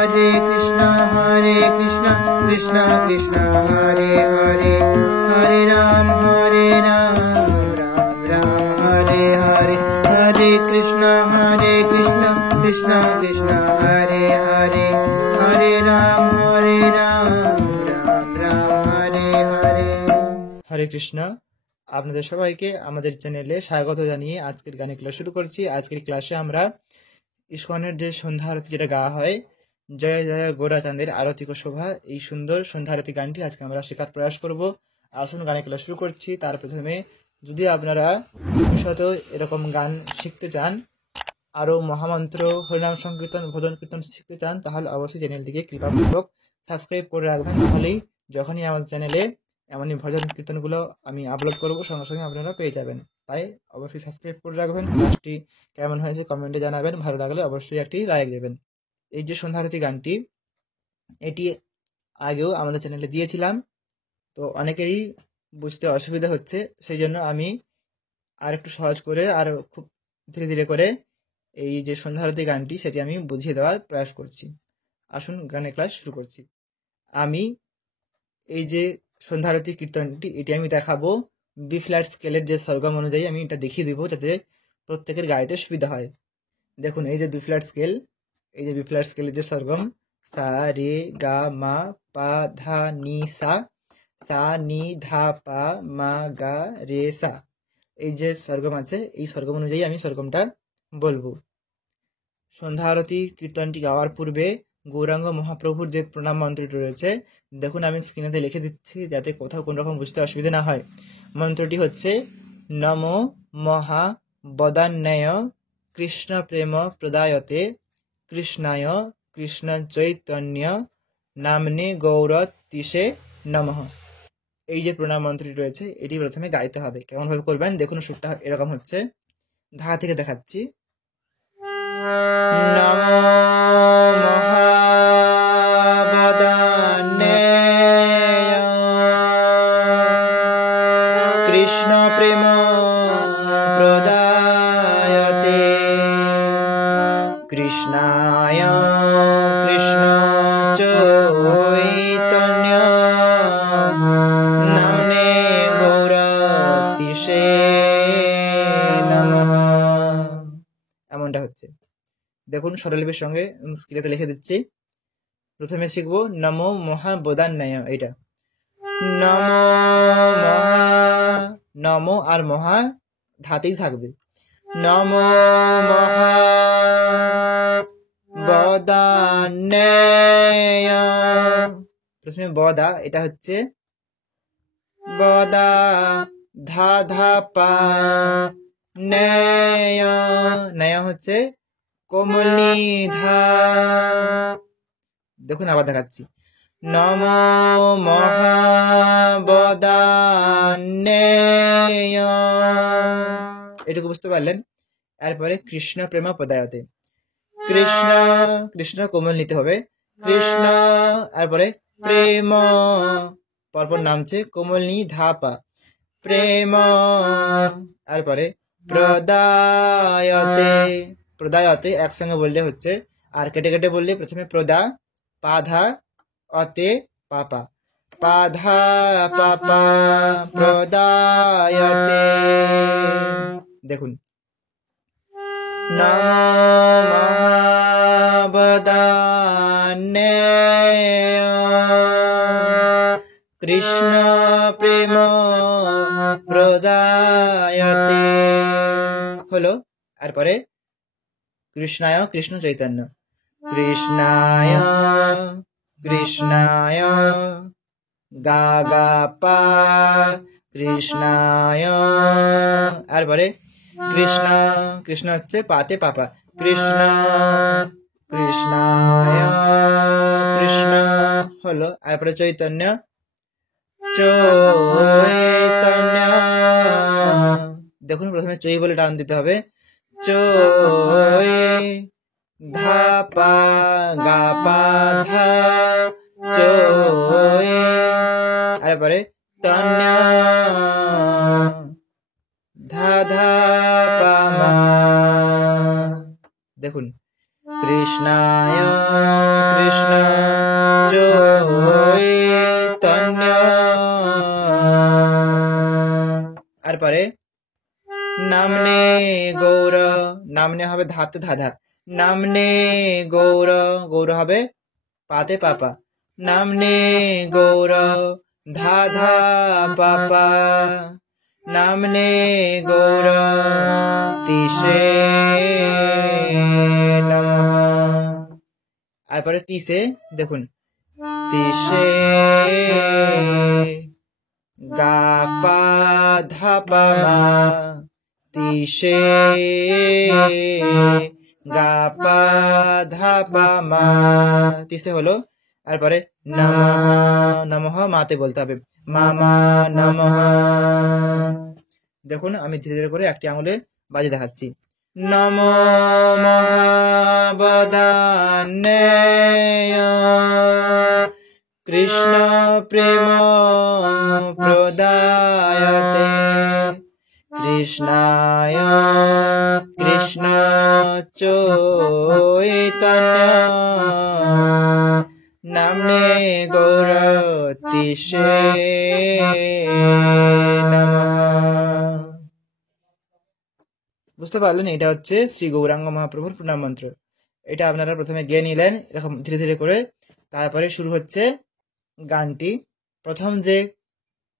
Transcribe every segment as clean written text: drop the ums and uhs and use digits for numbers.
कृष्ण कृष्ण हरे हरे, हरे राम राम राम हरे हरे, हरे कृष्ण कृष्ण कृष्ण हरे हरे, हरे राम राम राम हरे हरे। হরে কৃষ্ণ। আপনাদের সবাইকে আমাদের চ্যানেলে স্বাগত জানিয়ে আজকের গানের ক্লাস শুরু করছি। আজকের ক্লাসে আমরা ইস্কনের যে সন্ধ্যা আরতি যেটা গাওয়া হয়, জয় জয় গোরাচাঁদের আরতি কো শোভা, এই সুন্দর সন্ধ্যা আরতি গানটি আজকে আমরা শেখার প্রয়াস করব। আসুন গানের ক্লাস শুরু করছি। তার প্রথমে যদি আপনারা ভবিষ্যতে এরকম গান শিখতে চান, আরও মহামন্ত্র, হরিনাম সংকীর্তন, ভজন কীর্তন শিখতে চান, তাহলে অবশ্যই চ্যানেলটিকে কৃপাপূর্বক সাবস্ক্রাইব করে রাখবেন। তাহলেই যখনই আমাদের চ্যানেলে এমনই ভজন কীর্তনগুলো আমি আপলোড করবো সঙ্গে সঙ্গে আপনারা পেয়ে যাবেন। তাই অবশ্যই সাবস্ক্রাইব করে রাখবেন। ক্লাসটি কেমন হয়েছে কমেন্টে জানাবেন, ভালো লাগলে অবশ্যই একটি লাইক দেবেন। এই যে সন্ধ্যারতি গানটি, এটি আগেও আমাদের চ্যানেলে দিয়েছিলাম, তো অনেকেরই বুঝতে অসুবিধা হচ্ছে, সেই জন্য আমি আর একটু সহজ করে আর খুব ধীরে ধীরে করে এই যে সন্ধ্যারতি গানটি সেটি আমি বুঝিয়ে দেওয়ার প্রয়াস করছি। আসুন গানের ক্লাস শুরু করছি। আমি এই যে সন্ধ্যারতি কীর্তনটি, এটি আমি দেখাবো বি ফ্ল্যাট স্কেলের যে সরগম অনুযায়ী আমি এটা দেখিয়ে দেবো, যাতে প্রত্যেকের গাইতে সুবিধা হয়। দেখুন এই যে বি ফ্ল্যাট স্কেল, এই যে বি ফ্ল্যাট স্কেলের যে সরগম, সা রে গা মা পা ধা নি সা, সা নি ধা পা মা গা রে সা, এই যে সরগম আছে, এই সরগম অনুযায়ী আমি সরগমটা বলবো। সন্ধ্যা আরতি কীর্তনটি গাওয়ার পূর্বে গৌরাঙ্গ মহাপ্রভুর যে প্রণাম মন্ত্রটি রয়েছে, দেখুন আমি স্ক্রিনেতে লিখে দিচ্ছি যাতে কোথাও কোনো রকম বুঝতে অসুবিধা না হয়। মন্ত্রটি হচ্ছে নমো মহা বদান্যয় কৃষ্ণ প্রেম প্রদায়তে কৃষ্ণায় কৃষ্ণ চৈতন্য নামনে গৌরতিষে নমঃ। এই যে প্রণাম মন্ত্রটি রয়েছে, এটি প্রথমে গাইতে হবে। কেমনভাবে করবেন দেখুন, সুরটা এরকম হচ্ছে, ধারা থেকে দেখাচ্ছি। নমো মহাবদান্যয় কৃষ্ণ প্রেম প্রদায়তে কৃষ্ণায় কৃষ্ণ চৈতন্য নামনে গৌরতিষে নমঃ। এমনটা হচ্ছে। দেখুন স্বরলিপির সঙ্গে স্ক্রিনেতে লিখে দিচ্ছি। প্রথমে শিখবো নমো মহাবদান্যয়, এটা নমো মহা, নমো আর মহা ধাতেই থাকবে। নমো মহাবদান্যয়, প্রথমে বদা, এটা হচ্ছে বদা ধা ধা পা, নয় নয় হচ্ছে কোমলনি ধা। দেখুন আবার দেখাচ্ছি, নমো মহাবদান্যয়, এটুকু বুঝতে পারলেন। এরপরে কৃষ্ণ প্রেম পদায়তে, কৃষ্ণ কৃষ্ণ কোমল নিতে হবে, কৃষ্ণ, এরপরে প্রেম, পরপর নামছে কোমলনি ধাপা, প্রেম, এরপরে প্রদায়তে, প্রদায়তে একসঙ্গে বললে হচ্ছে, আর কেটে কেটে বললে প্রথমে প্রদা পাধা অতে পাপা, পাধা পাপা প্রদায়তে। দেখুন নমো মহাবদান্যয় কৃষ্ণ প্রেম প্রদায়তে হলো। এরপরে কৃষ্ণায় কৃষ্ণ চৈতন্য, কৃষ্ণায় কৃষ্ণায় গা গা পা কৃষ্ণায়, এরপরে কৃষ্ণ কৃষ্ণ হচ্ছে পাতে পাপা, কৃষ্ণ কৃষ্ণায় কৃষ্ণ হলো। এরপরে চৈতন্য চৈতন্য, দেখুন প্রথমে চৈ বলে টান দিতে হবে, চৈ ধা পা গা পা ধা চৈ, এরপরে তন্য ধা ধা পা মা। দেখুন কৃষ্ণায় কৃষ্ণ হবে ধাতে ধাধা, নামনে গৌর, গৌর হবে পাতে পাপা, নামনে গৌর ধাধা পাপা, নামনে গৌর তিসে নমঃ। তারপরে তিসে দেখুন, তিসে গা পা ধা পা মা, তিসে গা পা ধা পা মা, তিসে হলো। তারপরে নমঃ, নমঃ মাতে বলতে হবে, মামা নমঃ। দেখুন আমি ধীরে ধীরে করে একটি আঙুলে বাজিয়ে দেখাচ্ছি। নমো মহাবদান্যেয় কৃষ্ণ প্রেম প্রদায়তে, কৃষ্ণায় কৃষ্ণ চৈতন্য নামনে গৌরতিষে নমঃ। বুঝতে পারলেন, এটা হচ্ছে শ্রী গৌরাঙ্গ মহাপ্রভুর প্রণাম মন্ত্র। এটা আপনারা প্রথমে গেয়ে নিলেন এরকম ধীরে ধীরে করে। তারপরে শুরু হচ্ছে গানটি। প্রথম যে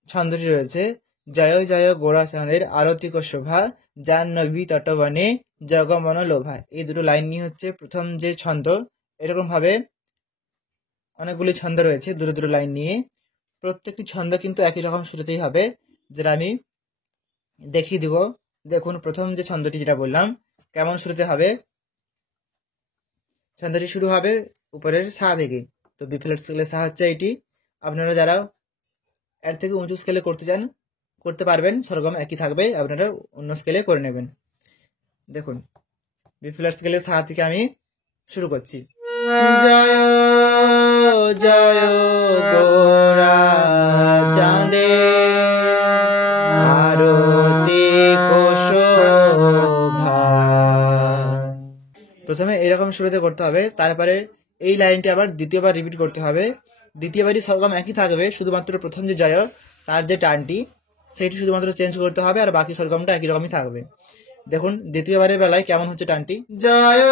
ছন্দটি রয়েছে, জয় জয় গৌরাচাঁদের আরতিক শোভা, জাহ্নবী তটবনে জগমন লোভা, এই দুটো লাইন নিয়ে হচ্ছে প্রথম যে ছন্দ। এরকম ভাবে অনেকগুলি ছন্দ রয়েছে দুটো দুটো লাইন নিয়ে। প্রত্যেকটি ছন্দ কিন্তু একই রকম শুরুতেই হবে, যেটা আমি দেখিয়ে দিব। দেখুন প্রথম যে ছন্দটি যেটা বললাম কেমন শুরুতে হবে। ছন্দটি শুরু হবে উপরের সা থেকে। তো বি ফ্ল্যাট স্কেলের সা হচ্ছে এটি। আপনারা যারা এর থেকে উঁচু স্কেলে করতে চান করতে পারবেন, স্বরগম একই থাকবে, আপনারা অন্য স্কেলে করে নেবেন। দেখুন বি ফ্ল্যাট স্কেলের সা থেকে আমি শুরু করছি। জয় জয় গৌরা চাঁদে আরতি শোভা। প্রথমে এরকম শুরুতে করতে হবে, তারপরে এই লাইনটি আবার দ্বিতীয়বার রিপিট করতে হবে। দ্বিতীয়বারই স্বরগম একই থাকবে, শুধুমাত্র প্রথম যে জয় তার যে টানটি সেইটি শুধুমাত্র চেঞ্জ করতে হবে, আর বাকি স্বরগমটা একই রকমই থাকবে। দেখুন দ্বিতীয়বারের বেলায় কেমন হচ্ছে টানটি। জয়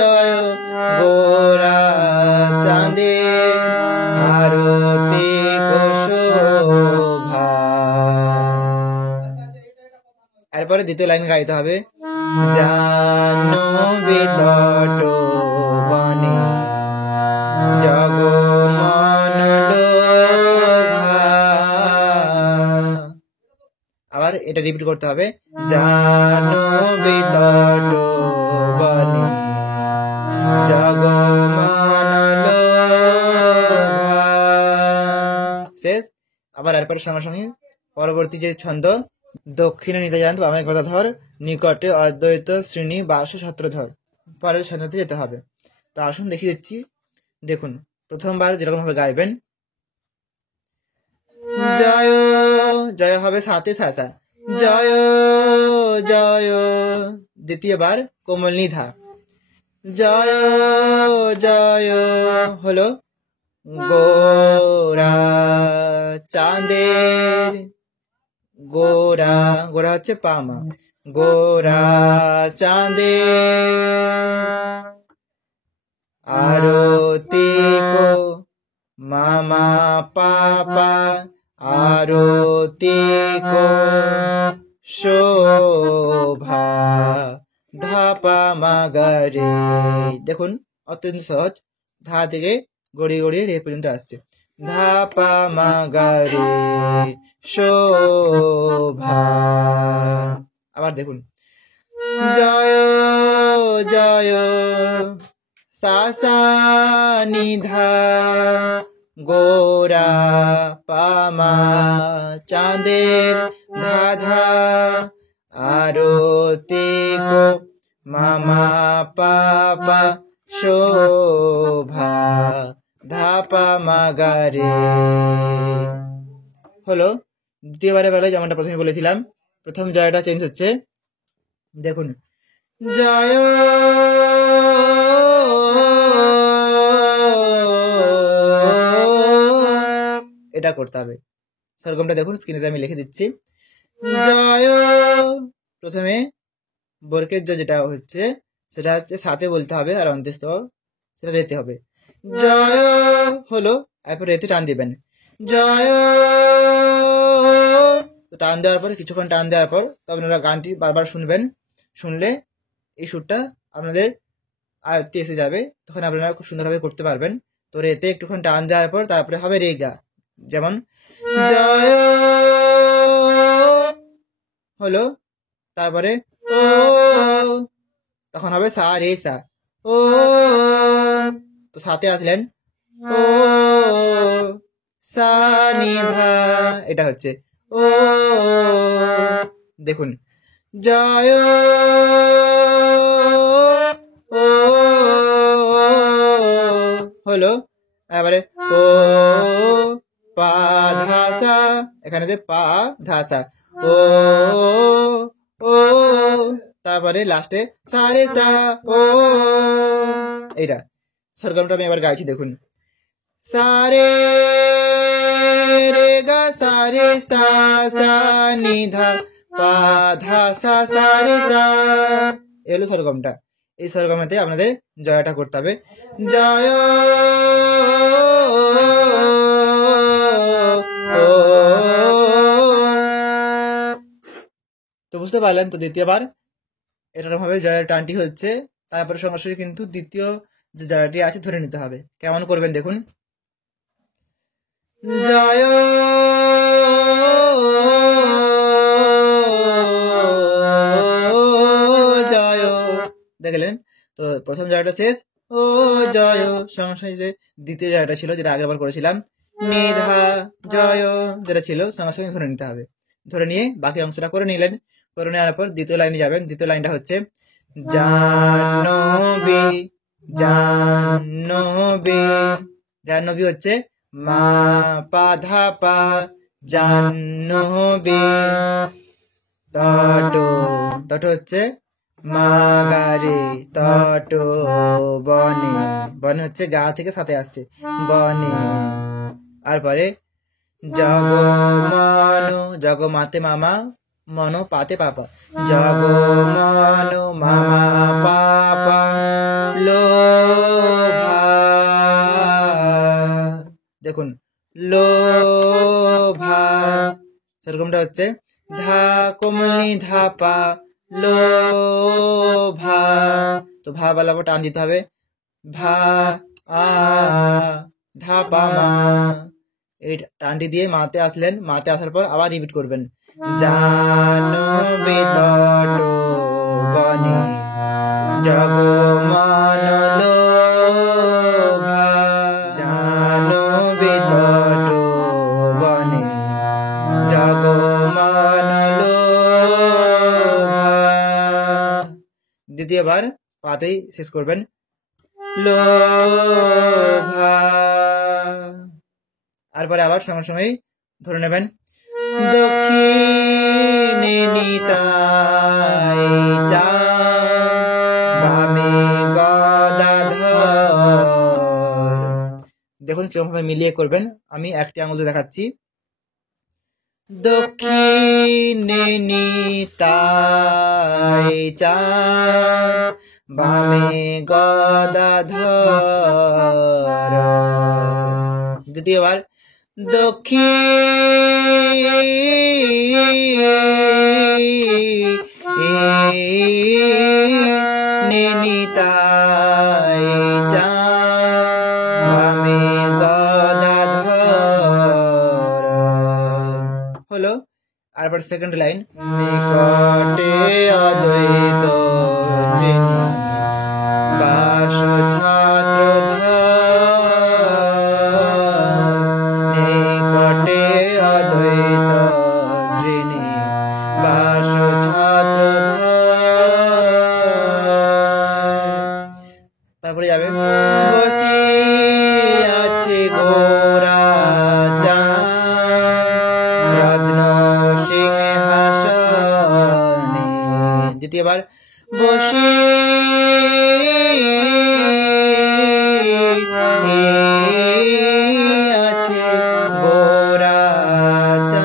জয় গৌরা চাঁদে আরতি শোভা। এরপরে দ্বিতীয় লাইন গাইতে হবে, জাহ্নবী তটবনে জগমন লোভা। আবার এটা রিপিট করতে হবে, জাহ্নবী তটবনে জগমন লোভা। শেষ। আবার এরপরে সঙ্গে সঙ্গে পরবর্তী যে ছন্দ, দক্ষিণে নিত্যান্ত বামে গদাধর, নিকটে অদ্বৈত শ্রেণী বাস ছত্রধর, পরের ছন্দতে যেতে হবে। তো আসুন দেখিয়ে দিচ্ছি। দেখুন প্রথমবার যেরকম ভাবে গাইবেন, জয় জয় হবে সাথে সাসা, জয় জয়। দ্বিতীয়বার কোমল নিধা, জয় জয় হলো গোরা চাঁদের, গোরা গোরা হচ্ছে পামা, গোরা চাঁদের আরতি কো মামা পাপা, আরতি কো শোভা ধাপা মাগারে। দেখুন অত্যন্ত সহজ, ধা থেকে গড়িয়ে গড়িয়ে রে পর্যন্ত আসছে। ধাপা মাগারে শোভা। আবার দেখুন, জয় জয় সাসা নিধা, গোরা পামা চাঁদের ধাধা, আরতি কো মামা পাপা শোভা ধাপা মাগারে। হলো। দ্বিতীয়বারের বেলায় যেমনটা প্রথমে বলেছিলাম, প্রথম জয়টা চেঞ্জ হচ্ছে। দেখুন, জয় এটা করতে হবে। স্বরগমটা দেখুন স্ক্রিনে আমি লিখে দিচ্ছি। জয়, প্রথমে বর্গের জ যেটা হচ্ছে সেটা হচ্ছে সাথে বলতে হবে, আর অন্ত্যেষ্ঠ সেটা রেতে হবে। জয় হলো, এরপর রেতে টান দিবেন। জয়, টান দেওয়ার পর কিছুক্ষণ টান দেওয়ার পর তো আপনারা গানটি বারবার শুনবেন। শুনলে এই সুরটা আপনাদের আয়ত্তে এসে যাবে, তখন আপনারা খুব সুন্দরভাবে করতে পারবেন। তো রেতে একটুক্ষণ টান দেওয়ার পর তারপরে হবে রে গা, যেমন জয় হলো, তারপরে ও, তখন হবে সা রে সা ও, তো সাথে আসলেন ও সা নি ধা, এটা হচ্ছে ও। দেখুন জয় ও হলো, এবারে ও পা ধা সা, এখানে পা ধা সা ও ও, তারপরে লাস্টে সা রে সা ও। এইটা স্বরগমটা আমি এবার গাইছি দেখুন। সা রে রে গা সা রে সা সা নি ধা পা ধা সা সা রে সা, এই হলো স্বরগমটা। এই স্বরগমেতে আপনাদের জয়টা করতে হবে। জয় তো বুঝতে পারলেন। তো দ্বিতীয়বার এটার ভাবে জয়ের টানটি হচ্ছে, তারপরে সরাসরি কিন্তু দ্বিতীয় যে জয়টি আছে ধরে নিতে হবে। কেমন করবেন দেখুন। জয় জয়, দেখলেন তো প্রথম জয়টা শেষ, ও জয়, সঙ্গে যে দ্বিতীয় জয়টা ছিল যেটা আগের বার করেছিলাম নিধা জয় যেটা ছিল, সঙ্গে সঙ্গে ধরে নিতে হবে। ধরে নিয়ে বাকি অংশটা করে নিলেন। করে নেওয়ার পর দ্বিতীয় লাইনে যাবেন। দ্বিতীয় লাইনটা হচ্ছে জাহ্নবী, জাহ্নবী, জাহ্নবী হচ্ছে মা পা ধা পা, জাহ্নবী। তট, তট হচ্ছে মা গা রে, তট বনে, বনে হচ্ছে গা থেকে সাথে আসছে বনে। আর পরে জগ মন, জগ মাতে মামা, মন পাতে পাপা, জগ মন মামা পাপা লোভা, দেখুন লোভা। সেরকমটা হচ্ছে ধা কোমলি ধাপা লোভা, তো ভা বালাবো টান দিতে হবে। ভা আ ধাপা মা, এই টানটি দিয়ে মাতে আসলেন। মাতে আসার পর আবার রিপিট করবেন। জাহ্নবী তট বনে, জগ মন লোভা, জাহ্নবী তট বনে, জগ মন লোভা। দ্বিতীয়বার পাতেই শেষ করবেন লোভা। তারপরে আবার সঙ্গে সঙ্গেই ধরে নেবেন। দক্ষিণে নিতাই চাঁদ, বামে গদাধর, দেখুন কিরকমভাবে মিলিয়ে করবেন। আমি একটি আঙুল দিয়ে দেখাচ্ছি। দক্ষিণে নিতাই চাঁদ, বামে গদাধর। দ্বিতীয়বার দক্ষিণে নিতাই চাঁদ, বামে গদাধর হলো। তারপর সেকেন্ড লাইন নিকটে অদ্বৈত শ্রেণী বাস ছাত্র নিকটে অদ্বৈত শ্রেণী বাস ছাত্র। তারপরে যাবে বসি আছে গোরা চাঁদ, রত্ন সিংহাসনে। দ্বিতীয়বার বসি আছে গোরা চাঁদ,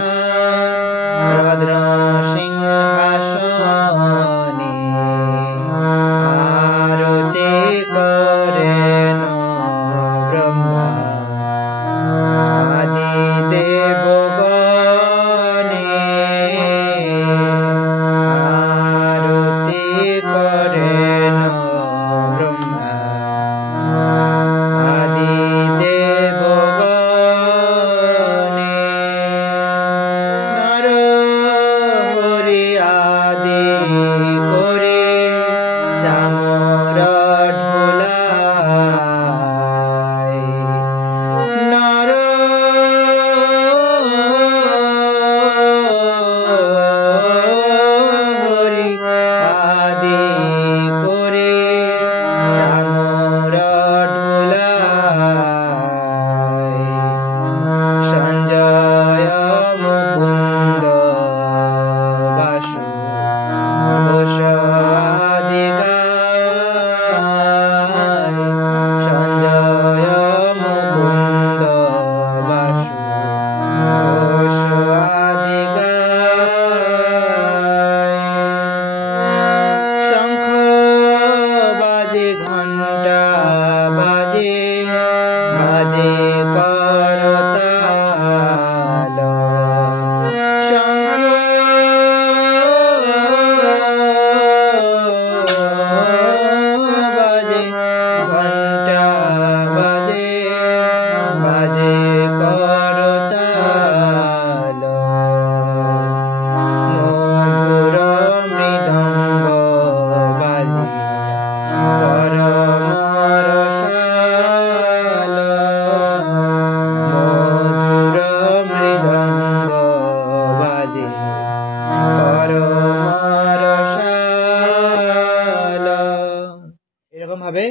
হবে,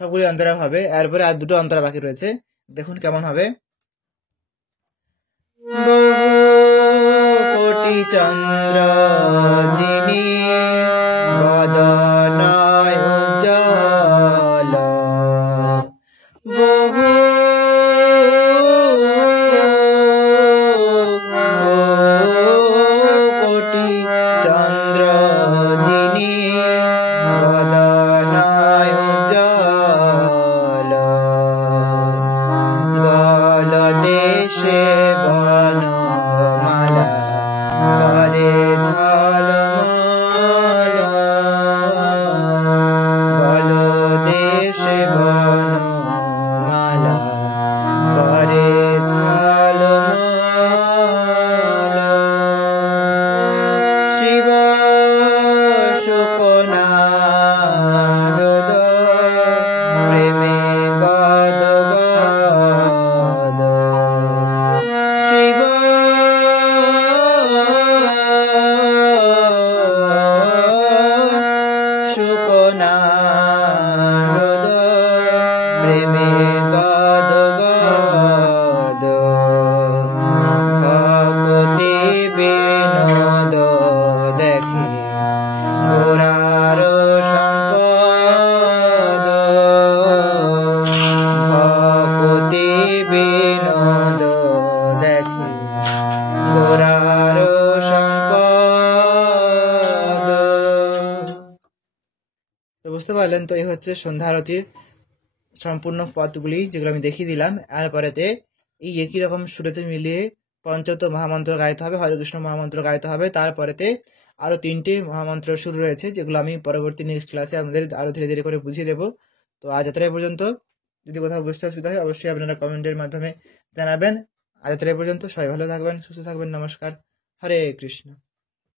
সবগুলি অন্তরা হবে। এরপরে আর দুটো অন্তরা বাকি রয়েছে, দেখুন কেমন হবে। কোটি চন্দ্র যিনি বদনায় উজ্জ্বল, বহু কোটি চন্দ্র যিনি বদনায় উজ্জ্বল, গল দেশে বনমালা করে ঝলমল, গল দেশে বনমালা করে ঝলমল, শিব শুকনারদ প্রেমে গদ গদ, শিব শুকনারদ প্রেমে গদ গদ, ভকতি বিনোদ দেখি গোরার সম্পদ, ভকতি বিনোদ দেখি গোরার সম্পদ। তো বুঝতে পারলেন, তো এই হচ্ছে সন্ধ্যা আরতির সম্পূর্ণ পথগুলি যেগুলো আমি দেখিয়ে দিলাম। এরপরেতে এই একই রকম সুরেতে মিলিয়ে পঞ্চত মহামন্ত্র গাইতে হবে, হরে কৃষ্ণ মহামন্ত্র গাইতে হবে। তারপরেতে আরও 3টে মহামন্ত্র সুর রয়েছে, যেগুলো আমি পরবর্তী নেক্সট ক্লাসে আপনাদের আরও ধীরে ধীরে করে বুঝিয়ে দেবো। তো আজ এতটাই পর্যন্ত। যদি কোথাও বুঝতে অসুবিধা হয় অবশ্যই আপনারা কমেন্টের মাধ্যমে জানাবেন। আজ এতটাই পর্যন্ত, সবাই ভালো থাকবেন, সুস্থ থাকবেন। নমস্কার, হরে কৃষ্ণ।